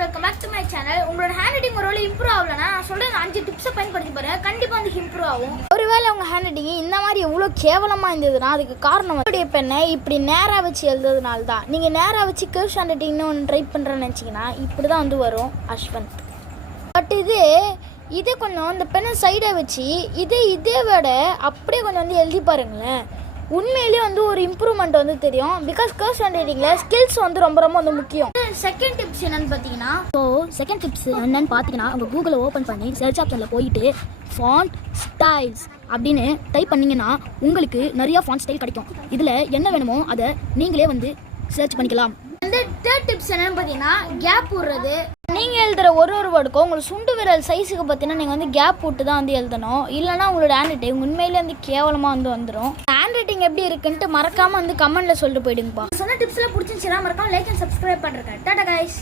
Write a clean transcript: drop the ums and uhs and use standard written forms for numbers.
Welcome back to my channel. உங்களோட handwriting ஒரு improve ஆகலன்னா நான் சொல்கிறேன் 5 டிப்ஸை பயன்படுத்தி பாருங்க, கண்டிப்பாக வந்து இம்ப்ரூவ் ஆகும். ஒருவேளை உங்கள் ஹேண்ட் ரைட்டிங் இந்த மாதிரி எவ்வளோ கேவலமாக இருந்ததுன்னா அதுக்கு காரணம் உங்களுடைய பெண்ணை இப்படி நேராக வச்சு எழுதுறதுனால தான். நீங்கள் நேராக வச்சு கர்வ் ஹேண்ட் ரைட்டிங்னு ஒன்று ட்ரை பண்ணுறேன்னு நினச்சிங்கன்னா இப்படி தான் வந்து வரும் அஸ்வந்த். பட் இதே கொஞ்சம் இந்த பெண்ணை சைடை வச்சு இதே விட அப்படியே கொஞ்சம் வந்து எழுதி பாருங்களேன், உண்மையிலேயே வந்து ஒரு இம்ப்ரூவ்மெண்ட் வந்து தெரியும். பிகாஸ் கர்வ் ஹேண்ட் ரைட்டிங்கில் ஸ்கில்ஸ் வந்து ரொம்ப வந்து முக்கியம். செகண்ட் டிப்ஸ் என்னன்னு பார்த்தீங்கன்னா, செகண்ட் டிப்ஸ் என்னன்னு பார்த்தீங்கன்னா, உங்கள் கூகுளை ஓப்பன் பண்ணி சர்ச் ஆப்ஷனில் போயிட்டு ஃபாண்ட் ஸ்டைல்ஸ் அப்படின்னு டைப் பண்ணிங்கன்னா உங்களுக்கு நிறையா ஃபாண்ட் ஸ்டைல் கிடைக்கும். இதில் என்ன வேணுமோ அதை நீங்களே வந்து சர்ச் பண்ணிக்கலாம். இந்த தேர்ட் டிப்ஸ் என்னன்னு பார்த்தீங்கன்னா, கேப் விடுறது. நீங்கள் எழுதுகிற ஒரு வேர்டுக்கும் உங்களுக்கு சுண்டு விரல் சைஸுக்கு பார்த்தீங்கன்னா நீங்கள் வந்து கேப் விட்டு தான் வந்து எழுதணும். இல்லைனா உங்களோட ஹேண்ட் ரைட்டிங் உண்மையிலே வந்து கேவலமாக வந்து வந்துடும். ஹேண்ட் ரைட்டிங் எப்படி இருக்குன்ட்டு மறக்காமல் வந்து கமெண்ட்டில் சொல்லிட்டு போயிடுங்கப்பா. சொன்ன டிப்ஸ்லாம் பிடிச்சிருந்துச்சுன்னா மறக்காம லைக் அண்ட் சப்ஸ்கிரைப் பண்ணுறேன். டாடா கைஸ்.